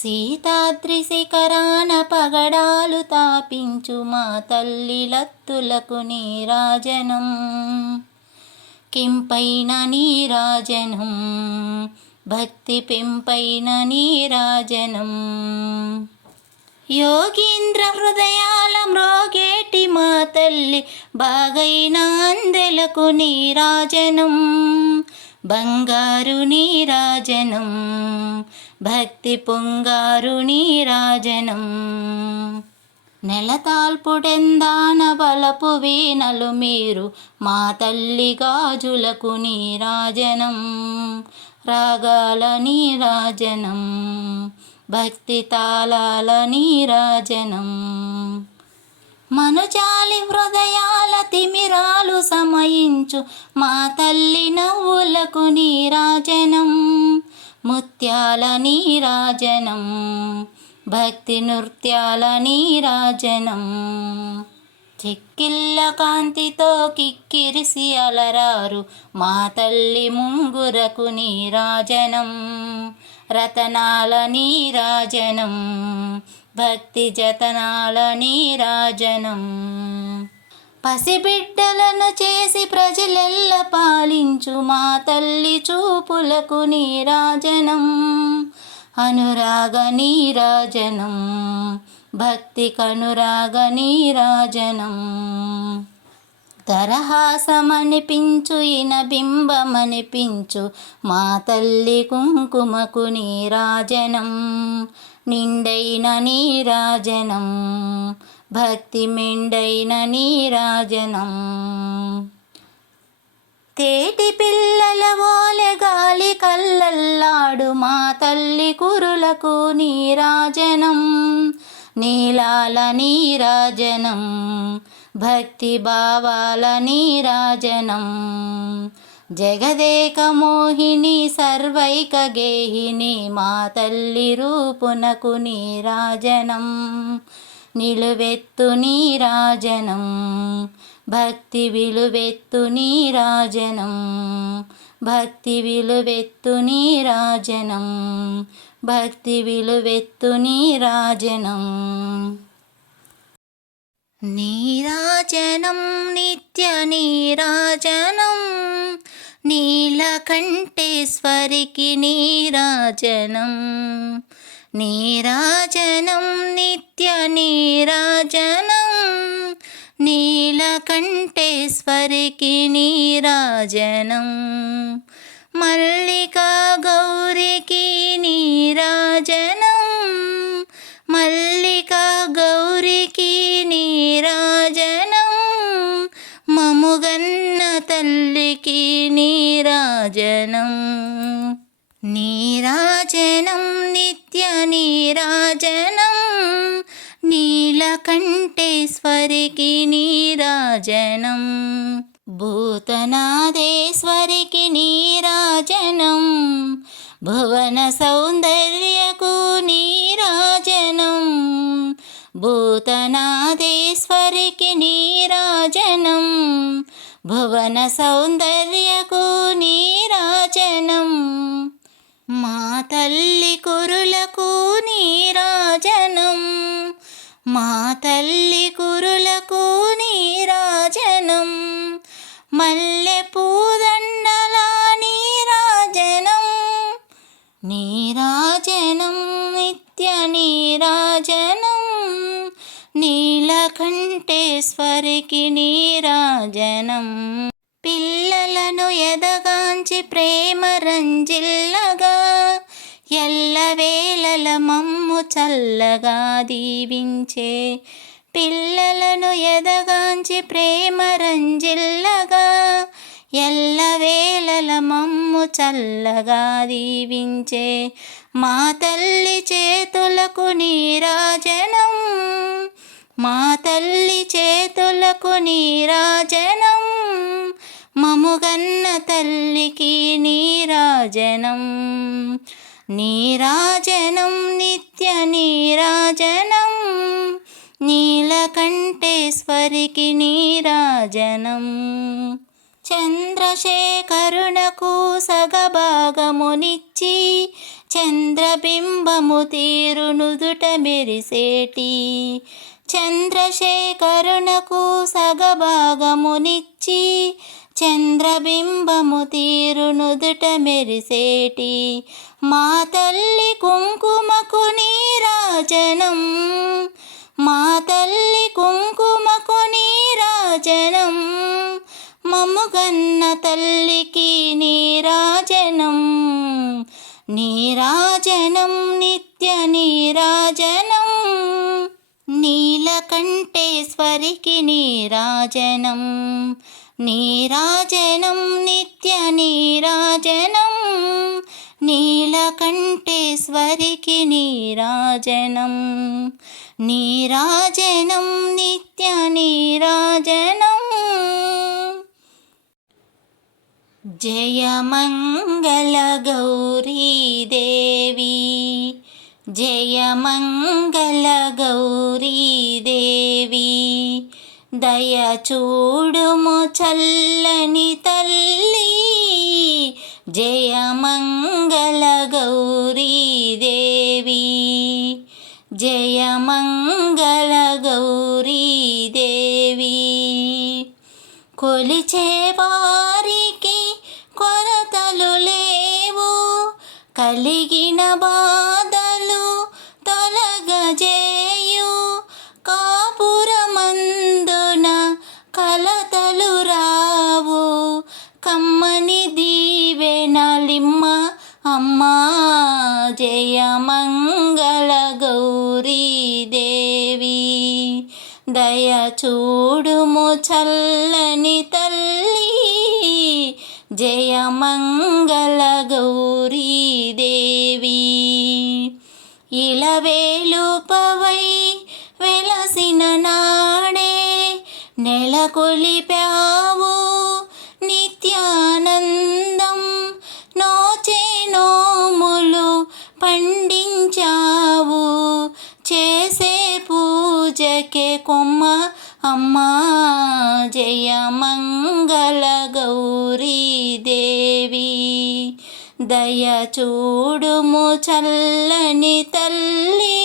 సీతాద్రి శిఖరాన పగడాలు తాపించు మా తల్లి లత్తులకు నీరాజనం, కింపైన నీరాజనం, భక్తి పెంపైన నీరాజనం. యోగీంద్ర హృదయాల మ్రోగేటి మా తల్లి బాగైన అందెలకు నీరాజనం, బంగారు నీరాజనం, భక్తి పొంగారు నీరాజనం. నెలతాల్పుడెందాన బలపు వీణలు మీరు మా తల్లి గాజులకు నీరాజనం, రాగాల నీరాజనం, భక్తి తాళాల నీరాజనం. మనుజాలి హృదయాల తిమిరాలు సమయించు మా తల్లి నవ్వులకు నీరాజనం, ముత్యాల నీరాజనం, భక్తి నృత్యాల నీరాజనం. చెక్కిళ్ళ కాంతితో కిక్కిరిసి అలరారు మా తల్లి ముంగురకు నీరాజనం, రతనాల నీరాజనం, భక్తి జతనాల నీరాజనం. పసిబిడ్డలను చేసి ప్రజలెల్ల పాలించు మా తల్లి చూపులకు నీరాజనం, అనురాగ నీరాజనం, భక్తి కనురాగ నీరాజనం. దరహాసమనిపించు ఇన బింబమనిపించు మా తల్లి కుంకుమకు నీరాజనం, నిండైన నీరాజనం, భక్తి మెండైన నీరాజనం. తేటి పిల్లల ఓలె గాలి కల్లల్లాడు మా తల్లి కురులకు నీరాజనం, నీలాల నీరాజనం, భక్తి భావాల నీరాజనం. జగదేక మోహిని సర్వైక గేహిని మా తల్లి రూపునకు నీరాజనం, నిలువెత్తు నీరాజనం, భక్తి విలువెత్తు నీరాజనం, భక్తి విలువెత్తు నీరాజనం, భక్తి విలువెత్తు నీరాజనం. నీరాజనం నిత్య నీరాజనం, నీలకంఠేశ్వరికి నీరాజనం, నీరాజనం నిత్య నీరాజనం, నీలకంఠేశ్వరికి నీరాజనం. మల్లికా గౌరికి నీరాజనం, మల్లికా గౌరికి నీరాజనం, మముగన్న తల్లికి నీరాజనం. నీరాజనం నిత్య నీరాజనం, నీలకంఠేశ్వరికి నీరాజనం, భూతనాథేశ్వరికి నీరాజనం, భువన సౌందర్యకు నీరాజనం, భూతనాథేశ్వరికి నీరాజనం, భువన సౌందర్యకు నీరాజనం. మా తల్లి కురులకు నీరాజనం, మా తల్లి కురులకు నీరాజనం, మల్లె పూదండల నీరాజనం, నీరాజనం నిత్య నీరాజనం, నీలకంఠేశ్వరికి నీరాజనం. పిల్లలను ఎదగాంచి ప్రేమ రంజిల్లగా, ఎల్లవేళల మమ్ము చల్లగా దీవించే, పిల్లలను ఎదగాంచి ప్రేమ రంజిల్లగా, ఎల్లవేళల మమ్ము చల్లగా దీవించే మా తల్లి చేతులకు నీరాజనం, మా తల్లి చేతులకు నీరాజనం, మముగన్న తల్లికి నీరాజనం. నీరాజనం నిత్య నీరాజనం, నీలకంఠేశ్వరికి నీరాజనం. చంద్రశేఖరునకు సగభాగమునిచ్చి చంద్రబింబము తీరు నుదుట మెరిసేటి చంద్రశేఖరునకు సగభాగమునిచ్చి చంద్రబింబము తీరు నుదుట మెరిసేటి మా తల్లి కుంకుమకు నీరాజనం మా తల్లి కుంకుమకు నీరాజనం మమ్ముగన్న తల్లికి నీరాజనం నీరాజనం నిత్య నీరాజనం నీలకంఠేశ్వరికి నీరాజనం నీరాజనం నిత్య నీరాజనం నీలకంఠేశ్వరికి నీరాజనం నీరాజనం నిత్య నీరాజనం జయ మంగళ గౌరీ దేవి జయ మంగళ గౌరీ దేవి దయ చూడుము చల్లని తల్లి జయ మంగళ గౌరీ దేవి జయ మంగళ గౌరీ దేవి కొలిచే వారికి కొరతలు లేవు కలిగిన బాధలు తొలగజేయు కాపురమందున కలతలు రావు కమ్మని దీవెనలిమ్మ అమ్మా జయ మంగళ గౌరీ దేవి దయ చూడుము చల్లని తల్లి జయ మంగళ గౌరీ దేవి ఇలవేలుపవై వెలసిన నాడే నెలకొలిపావు నిత్యానందం నోచే నోములు పండించావు చేసే పూజకే కొమ్మ అమ్మా జయ మంగళ గౌరీ దేవి దయ చూడుము చల్లని తల్లి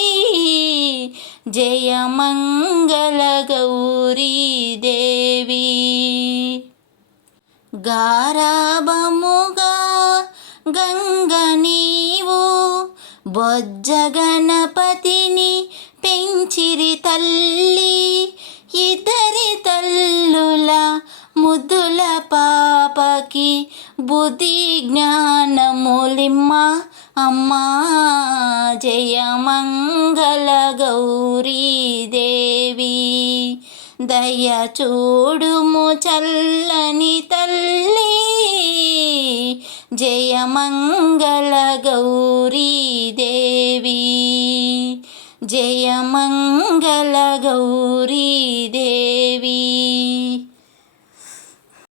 జయ మంగళ గౌరీ దేవి గారాబముగా గంగ నీవు బొజ్జ గణపతిని పెంచిరి తల్లి ఇద్దరి తల్లుల ముద్దుల పాపకి బుద్ధి జ్ఞానములిమ్మ అమ్మా జయ మంగళ గౌరీ దేవి దయ చూడుము చల్లని తల్లి జయ మంగళ గౌరీ దేవి జయ మంగళ గౌరీ దేవి